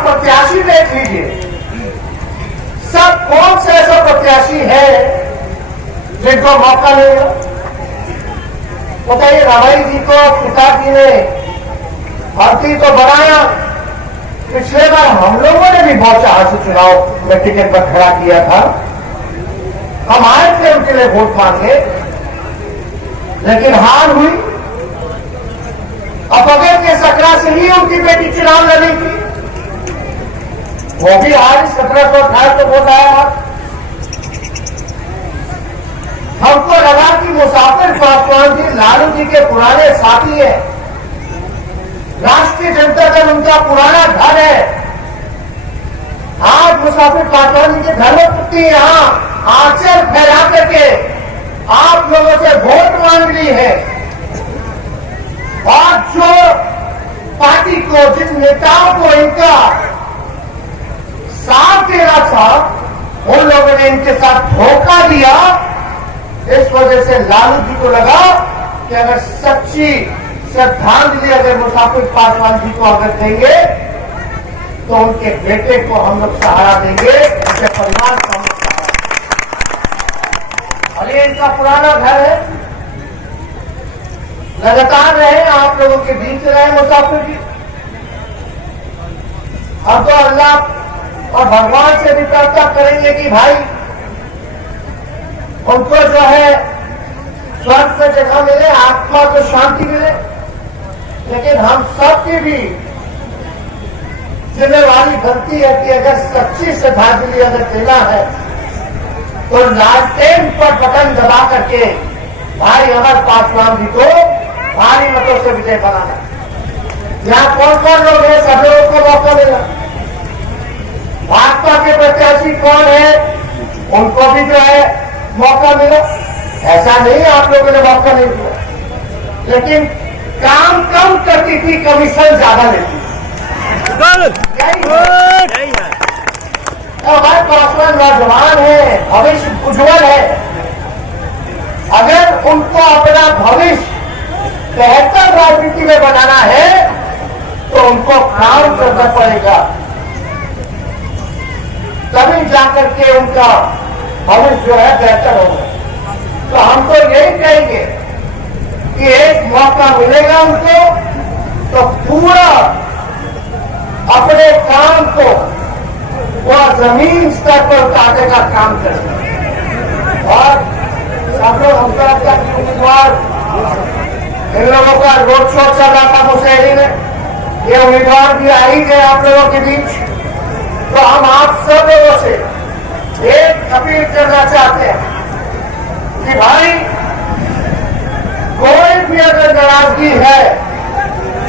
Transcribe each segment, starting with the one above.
आप प्रत्याशी देख लीजिए, सब कौन से ऐसा प्रत्याशी है जिनको मौका मिलेगा? बताइए, रामाई जी को पिताजी ने भर्ती तो बनाया, पिछले बार हम लोगों ने भी बहुत चाह से चुनाव में टिकट पर खड़ा किया था, हम आए थे उनके लिए वोट मांगे, लेकिन हार हुई। अब बगैर के सकरा से ही उनकी बेटी चुनाव लड़ेगी, वो भी आज 1728 तो वोट आया। हमको लगा कि मुसाफिर पासवान जी लालू जी के पुराने साथी हैं, राष्ट्रीय जनता दल उनका पुराना घर है। आज मुसाफिर पासवान जी के धर्मपत्नी यहां आंचल फैला करके आप लोगों से वोट मांग ली है, और जो पार्टी को, जिन नेताओं को इनका साथ देना था, उन लोगों ने इनके साथ धोखा दिया। इस वजह से लालू जी को लगा कि अगर सच्ची श्रद्धांजलि अगर मुसाफिर पासवान जी को अगर देंगे तो उनके बेटे को हम लोग सहारा देंगे, उनके परिवार को हम लोग सहारा। और ये इनका पुराना घर है, लगातार रहे आप लोगों के बीच रहे मुसाफिर जी। अब तो अल्लाह और भगवान से भी प्रार्थना करेंगे कि भाई उनको जो है स्वर्ग में जगह मिले, आत्मा को शांति मिले। लेकिन हम सबकी भी जिम्मेवारी बनती है कि अगर सच्ची श्रद्धांजलि अगर देना है तो लालटेन पर बटन दबा करके भाई अमर पासवान जी को भारी मतों से विजय बनाना। यहाँ कौन कौन लोग हैं, सब लोगों को मौका मिला। भाजपा के प्रत्याशी कौन है, उनको भी जो है मौका मिला। ऐसा नहीं आप लोगों ने मौका नहीं दिया, लेकिन काम कम करती थी, कमीशन ज्यादा लेती थी। हमारे पासवान नौजवान है, भविष्य उज्जवल है। अगर उनको अपना भविष्य बेहतर राजनीति में बनाना है तो उनको काम करना पड़ेगा, तभी जाकर के उनका भविष्य जो है बेहतर होगा। तो हम तो यही कहेंगे कि एक मौका मिलेगा उनको तो पूरा अपने काम को वह जमीन स्तर पर उतारने का काम करें। और सब लोग हमको लगता है उम्मीदवार इन लोगों का रोड शो चल रहा था मुशहरी में, ये उम्मीदवार भी आ ही गए आप लोगों के बीच। तो हम आप सब लोगों से एक अपील करना चाहते हैं कि भाई कोई भी अगर नाराजगी है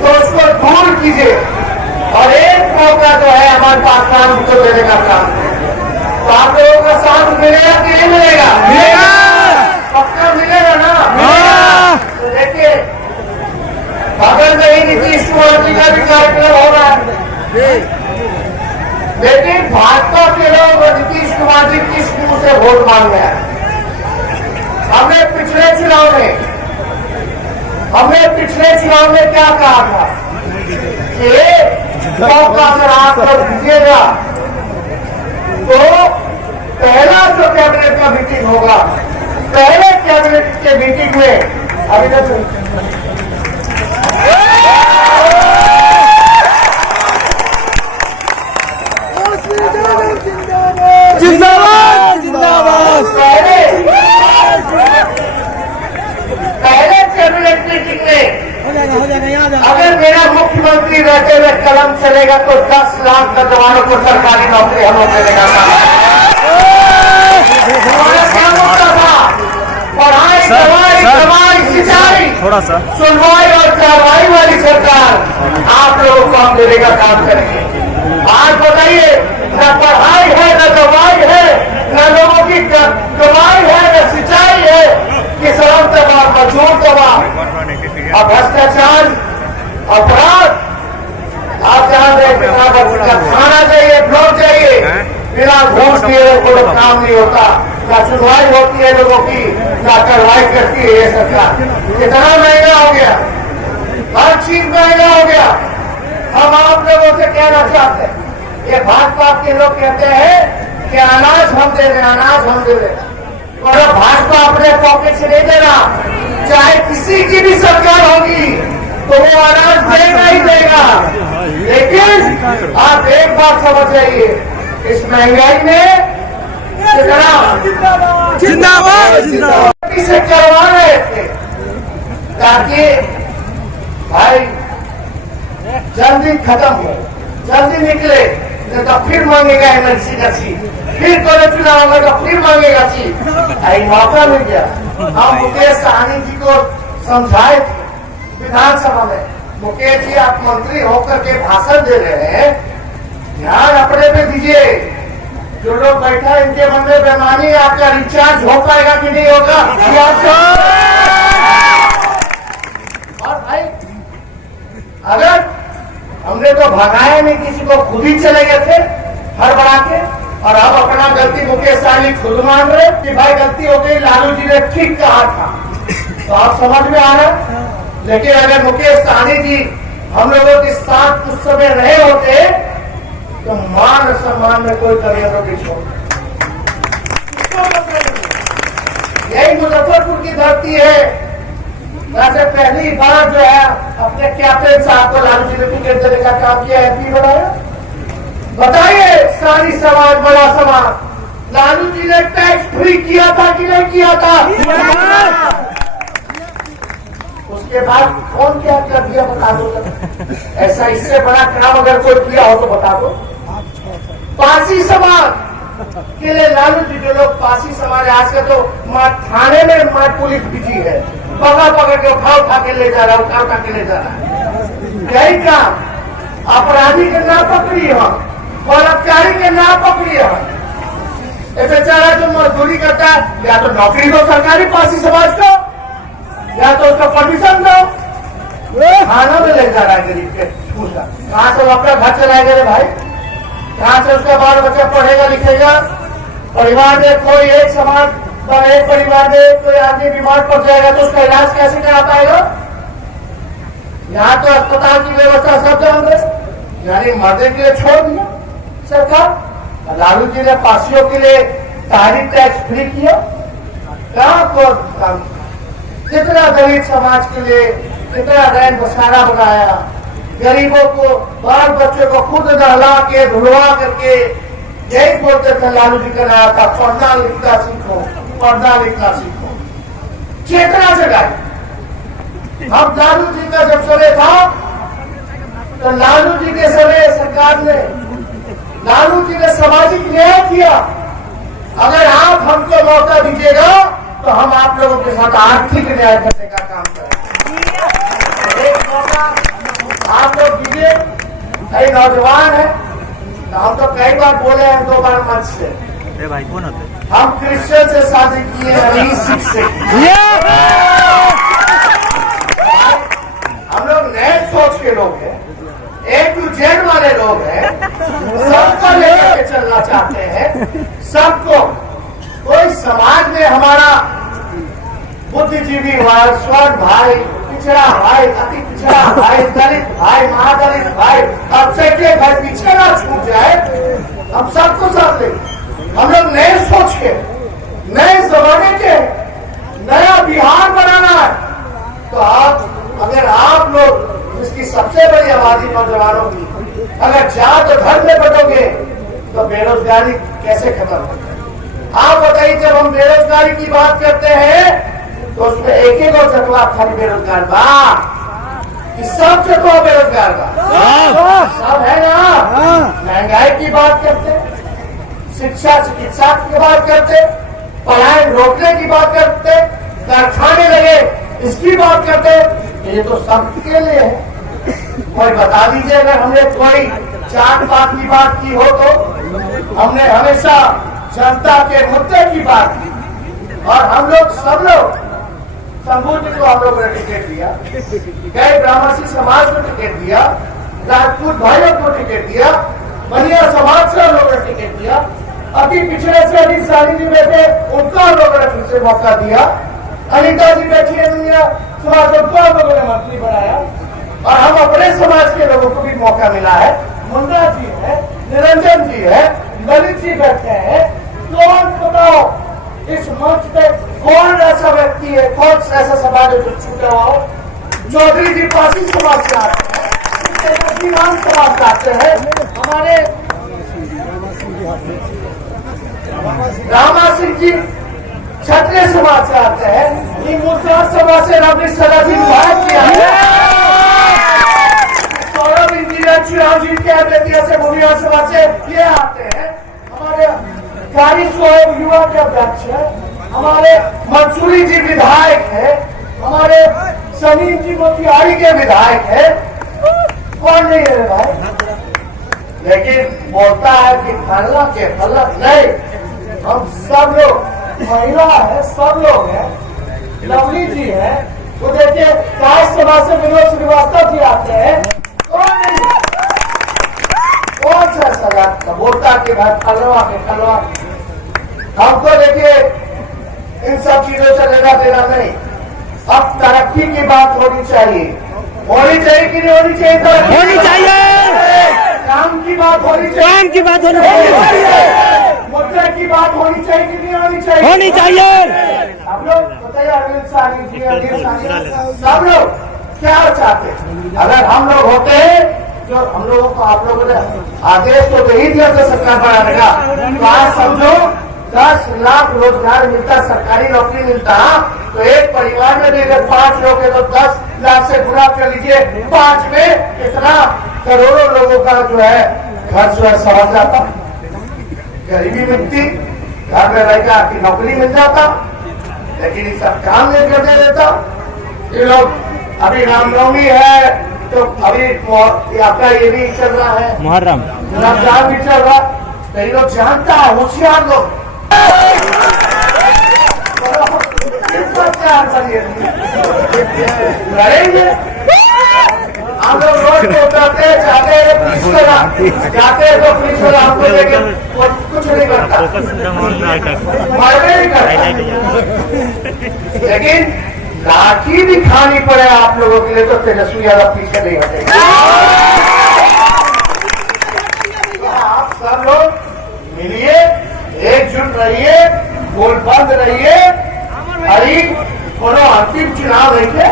तो उसको दूर कीजिए और एक मौका जो है हमारे पासवान को देने का काम करें। तो आप लोगों का साथ मिलेगा कि नहीं मिलेगा? मिलेगा, पक्का मिलेगा ना? मिलेगा। तो देखिए, बगल में ही नीतीश कुमार जी का भी कार्यक्रम हो रहा है, लेकिन भाजपा के लोग नीतीश कुमार जी किस मुंह से वोट मांग रहे हैं? हमने पिछले चुनाव में क्या कहा था कि मौका अगर आप लोग दीजिएगा तो पहला जो कैबिनेट का मीटिंग होगा, पहले कैबिनेट के मीटिंग में अभी तक जिंदाबाद जिंदाबाद। पहले कैबिनेट मीटिंग में हो जाएगा यहाँ अगर मेरा मुख्यमंत्री रहते हुए कलम चलेगा तो 10 लाख नौजवानों को सरकारी नौकरी हम लोग देने का काम होता था। पढ़ाई, दवाई, सिंचाई, थोड़ा सा सुनवाई और कार्रवाई वाली सरकार आप लोगों को हम देने का काम करेंगे। आज बताइए, न पढ़ाई है, न दवाई है, न लोगों की दवाई है, न सिंचाई है, किसान तबाह, मजदूर तबाह, और भ्रष्टाचार, अपराध। आप जहां देखते खाना चाहिए, ब्लॉक चाहिए, बिना घूस दिए कोई काम नहीं होता, ना सुनवाई होती है लोगों की, ना कार्रवाई करती है ये सरकार। कितना महंगा हो गया, हर चीज महंगा हो गया। हम आप लोगों से कहना चाहते हैं ये भाजपा के लोग कहते हैं कि अनाज हम दे रहे, अनाज हम दे रहे, और भाजपा अपने पॉकेट से नहीं दे रहा। चाहे किसी की भी सरकार होगी तो वो अनाज देगा ही देगा। लेकिन आप एक बात समझ जाइए, इस महंगाई में जिंदाबाद जिंदाबाद से करवा रहे थे ताकि भाई जल्दी खत्म हो, जल्दी निकले, नहीं तो फिर मांगेगा एमएलसी का सीट, फिर कॉलेज चुनाव होगा तो फिर मांगेगा सीट। यही मौका मिल गया। हम मुकेश सहनी जी को समझाए थे विधानसभा में, मुकेश जी आप मंत्री होकर के भाषण दे रहे हैं, ध्यान अपने पे दीजिए। जो लोग बैठा इनके मन में बेमानी, आपका रिचार्ज हो पाएगा कि नहीं होगा? और भाई अगर हमने तो भगाया नहीं किसी को, खुद ही चले गए थे हड़बड़ा के, और अब अपना गलती मुकेश सहनी खुद मान रहे कि भाई गलती हो गई, लालू जी ने ठीक कहा था, तो आप समझ में आ रहा। लेकिन अगर मुकेश सहनी जी हम लोगों के साथ कुछ समय रहे होते तो मान सम्मान में कोई कमी हम लोग नहीं छोड़। यही मुजफ्फरपुर की धरती है। वैसे पहली बार जो है अपने कैप्टन साहब को लालू जी ने टिकट देने का काम किया, एमपी बनाया। बताइए सारी समाज, बड़ा समाज, लालू जी ने टैक्स फ्री किया था कि नहीं किया था? उसके बाद कौन क्या कर दिया बता दो। ऐसा इससे बड़ा काम अगर कोई किया हो तो बता दो। पासी समाज के लिए लालू जी, जो लोग पासी समाज, आज का तो थाने में मार पुलिस बिजी है, पकड़ के उठा के ले जा रहा है, उठा के ले जा रहा है। यही काम अपराधी के ना पकड़ी हो, बलात्कारी के ना पकड़ी हो। बेचारा जो मजदूरी करता है, या तो नौकरी दो सरकारी पासी समाज को, या तो उसका परमिशन दो। थाना में ले जा रहा है गरीब के पूछा, कहाँ से अपना घर चलाएगा रे भाई? कहाँ से उसका बाल बच्चा पढ़ेगा लिखेगा? परिवार में कोई एक समाज पर, एक परिवार में कोई आदमी बीमार पड़ जाएगा तो उसका इलाज कैसे करा पाएगा? यहाँ तो अस्पताल की व्यवस्था सब जान रहे, यानी मरने के लिए छोड़ दिया सरकार। लालू जी ने पासियों के लिए तारीफ टैक्स फ्री किया, कहाँ को कितना दलित समाज के लिए कितना रैन बसारा बनाया, गरीबों को, बाल बच्चों को खुद नहला के धुलवा करके। यही बोलते थे लालू जी का नारा था, पढ़ना लिखना सीखो, पढ़ना लिखना सीखो। चेतना जगाई। हम लालू जी का जब समय था तो लालू जी के समय सरकार ने, लालू जी ने सामाजिक न्याय किया। अगर आप हमको मौका दीजिएगा तो हम आप लोगों के साथ आर्थिक न्याय करने का काम करेंगे। एक मौका आप लोग दीजिए। कई नौजवान है, तो हम तो कई बार बोले हैं, 2 बार मंच से, भाई कौन होते? हम क्रिश्चियन से शादी किए, नहीं सिख से। हम लोग नए सोच के लोग हैं, A to Z वाले लोग हैं, सबको लेकर के चलना चाहते हैं, सबको। कोई समाज में हमारा बुद्धिजीवी भाई, स्वर्ण भाई, पिछड़ा भाई, अति पिछड़ा भाई, दलित भाई, महादलित भाई, अब से के भाई पीछे ना छूट जाए, हम सबको साथ लेंगे। हम लोग नए सोच के, नए जमाने के, नया बिहार बनाना है। तो अगर आप लोग, इसकी सबसे बड़ी आबादी नौजवानों की, अगर जात और धर्म में बटोगे तो बेरोजगारी कैसे खत्म होगी? आप बताइए, जब हम बेरोजगारी की बात करते हैं तो उसमें एक ही और जगह खाली बेरोजगार बा, सब जगह बेरोजगार बा, सब है ना। महंगाई की बात करते, शिक्षा चिकित्सा की बात करते, पलायन रोकने की बात करते, कारखाने लगे इसकी बात करते। ये तो सबके लिए है। कोई बता दीजिए, अगर हमने कोई जात पात की बात की हो तो हमने हमेशा जनता के मुद्दे की बात की। और हम लोग सब लोग, शंभू जी को हम लोग ने टिकट दिया, कई ब्राह्मणी समाज को टिकट दिया, राजपूत भाइयों को टिकट दिया, महिला समाज से हम लोगों ने टिकट दिया, अति पिछड़े से अधिक साली जी बैठे उनको हम लोगों ने फिर से मौका दिया, अनिता जी बैठी है समाज, उनको हम लोगों ने मंत्री बनाया, और हम अपने समाज के लोगों को भी मौका मिला है। मुंडा जी है, निरंजन जी है, ललित जी बैठे हैं, कौन बताओ इस मंच पे कौन ऐसा व्यक्ति है, कौन ऐसा समाज है जो छूटा हुआ हो? चौधरी जी पासी समाज से आते हैं, राम समाज से आते हैं, हमारे रामा सिंह जी क्षत्रिय समाज से आते हैं, ये मुसलमान समाज से रमेश सदा जी विधायक किया सौरभ इंजीनियर चुनाव जीत के बेतिया से भूमिया समाज से ये आते हैं, हमारे कारी सोहेब युवा के अध्यक्ष है, हमारे मंसूरी जी विधायक है, हमारे समीम जी मोतिहारी के विधायक है, कौन नहीं है भाई? लेकिन बोलता है कि फलना के फलक नहीं, हम सब लोग महिला है, सब लोग हैं, लवली जी है, वो देखिए काश समाज से विनोद श्रीवास्तव जी आते हैं, कौन नहीं? कौन सा सजा बोलता कि भाई फलवा के फलवा? हमको देखिए इन सब चीजों से लेना देना नहीं, अब तरक्की की बात होनी चाहिए कि नहीं होनी चाहिए? होनी चाहिए, काम की बात होनी चाहिए, काम की बात होनी चाहिए, मुद्दे की बात होनी चाहिए कि नहीं होनी चाहिए? होनी चाहिए। हम लोग बताइए, अरविंद साहनी जी, अनिल साहनी, सब लोग क्या चाहते हैं? अगर हम लोग होते हैं जो हम लोगों को आप लोगों ने आदेश तो दे ही दिया था सरकार बनाने का, तो आज समझो 10 लाख रोजगार मिलता, सरकारी नौकरी मिलता, तो एक परिवार में भी अगर 5 लोग है तो 10 लाख से गुणा कर लीजिए, 5 में कितना करोड़ों लोगों का जो है घर जो है समझ जाता, गरीबी मिटती, घर में रहकर की नौकरी मिल जाता, लेकिन इस सब काम नहीं करने देता। ये लोग अभी रामनवमी है तो अभी आपका ये भी चल रहा है, मुहर्रम रमजान भी चल रहा, तो ये लोग जानता है, होशियार लोग लड़ेंगे। हम लोग रोड पे उतरते जाते हैं तो पुलिस वाला हमको लेके कुछ नहीं करता, मरने नहीं करता, लेकिन लाठी भी खानी पड़े आप लोगों के लिए तो तेजस्वी यादव पीछे नहीं हटेंगे। आप सब लोग मिलिए, एकजुट रहिए, गोलबंद रहिए, अरे कोनो अंतिम चुनाव रहिए,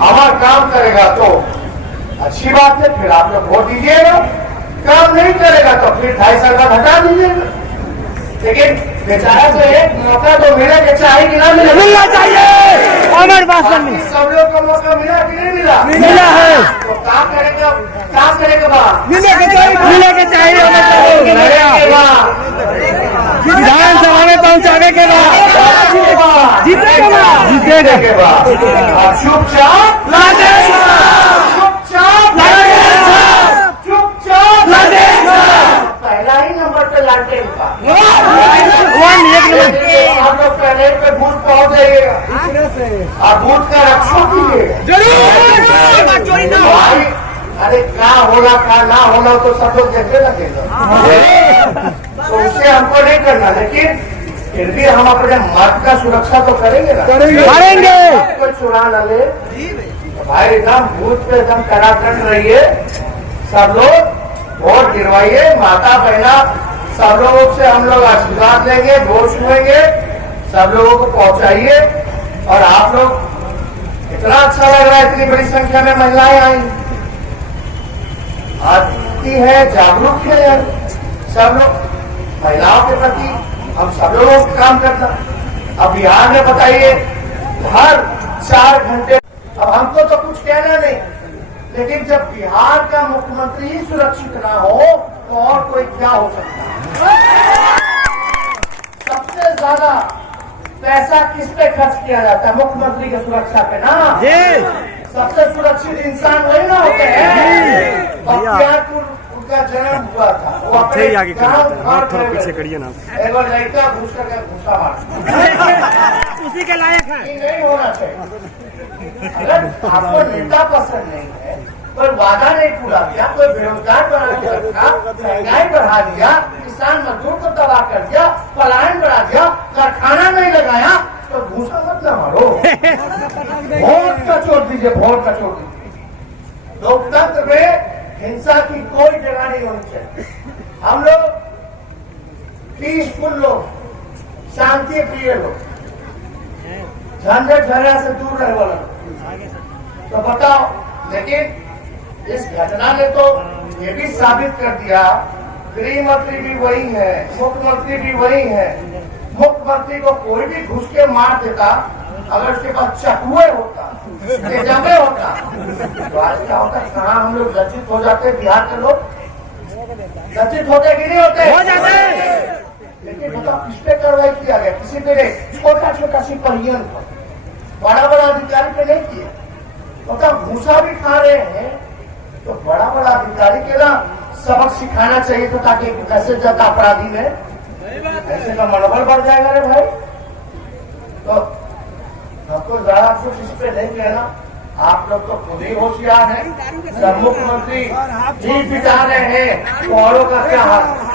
हमारा काम करेगा तो अच्छी बात है, फिर आप लोग वोट दीजिएगा, काम नहीं करेगा तो फिर 2.5 साल बाद हटा दीजिएगा, लेकिन बेचारा तो एक मौका तो मिले कि चाहिए कि ना मिले? मिलना चाहिए। अमर भाषण में सब लोग को मौका मिला कि नहीं मिला? मिला है, तो काम करेगा बाद मिले के चाहिए विधानसभा में पहुंचाने के बाद जीते के बाद चुपचाप पहला ही नंबर पे लालटेन का आप लोग पहले पे बूथ पहुंच जाइएगा और बूथ का रक्षा कीजिएगा भाई। अरे क्या होगा क्या ना होगा तो सब लोग देखने लगेगा, तो उसे हमको नहीं करना, लेकिन फिर भी हम अपने मत का सुरक्षा तो करेंगे ना, करेंगे। कोई चुरा न ले तो भाई एकदम बूथ पे एकदम कराखंड रहिए, सब लोग वोट गिरवाइए, माता बहना सब लोगों से हम लोग आशीर्वाद लेंगे, वोट छुएंगे, सब लोगों को पहुंचाइए। और आप लोग इतना अच्छा लग रहा है, इतनी बड़ी संख्या में महिलाएं आई आती है, जागरूक है सब लोग महिलाओं के प्रति, हम सब लोगों को काम करना। अब बिहार में बताइए हर 4 घंटे, अब हमको तो कुछ कहना नहीं, लेकिन जब बिहार का मुख्यमंत्री ही सुरक्षित ना हो तो और कोई क्या हो सकता है? सबसे ज्यादा पैसा किस पे खर्च किया जाता है? मुख्यमंत्री की सुरक्षा पे ना। सबसे सुरक्षित इंसान वही ना होते हैं। बख्तियारपुर उनका जन्म हुआ था, वो अपने गाँव थोड़ा पीछे करिए ना, एक बार लड़का घुस करके घुसा मार उसी के लायक है, नहीं होना चाहिए। अगर आपको नेता पसंद नहीं है, कोई वादा नहीं पूरा किया, कोई बेरोजगार बना के रखा, महंगाई बढ़ा दिया, किसान मजदूर को तबाह कर दिया, पलायन बढ़ा दिया, कारखाना नहीं लगाया, तो घूसा मत न मारो, वोट का छोड़ दीजिए, वोट का छोड़ दीजिए। लोकतंत्र में हिंसा की कोई जगह नहीं होनी चाहिए। हम लोग पीसफुल लोग, शांति प्रिय लोग, झंझट झगड़ा से दूर रहे वाला। तो बताओ, लेकिन इस घटना ने तो ये भी साबित कर दिया, गृह मंत्री भी वही है, मुख्यमंत्री भी वही है। मुख्यमंत्री को कोई भी घुस के मार देता, अगर उसके पास चकुए होता, जमे होता, तो आज क्या होता? कहाँ हम लोग लज्जित हो जाते, बिहार के लोग लज्जित होते कि नहीं होते? हो जाते। लेकिन बताओ, किस पे कार्रवाई किया गया? किसी पे नहीं, छोटा छोटा सिपाहियन पर, बड़ा बड़ा अधिकारी पे नहीं किए। बताओ, घूसा भी खा रहे हैं, तो बड़ा बड़ा अधिकारी के ना सबक सिखाना चाहिए था, ताकि ऐसे ज्यादा अपराधी में ऐसे का मनोबल बढ़ जाएगा रे भाई। तो हमको ज्यादा कुछ इस पे नहीं कहना, आप लोग तो खुद ही होशियार हैं। मुख्यमंत्री जी बिता रहे हैं, औरों का क्या हाल?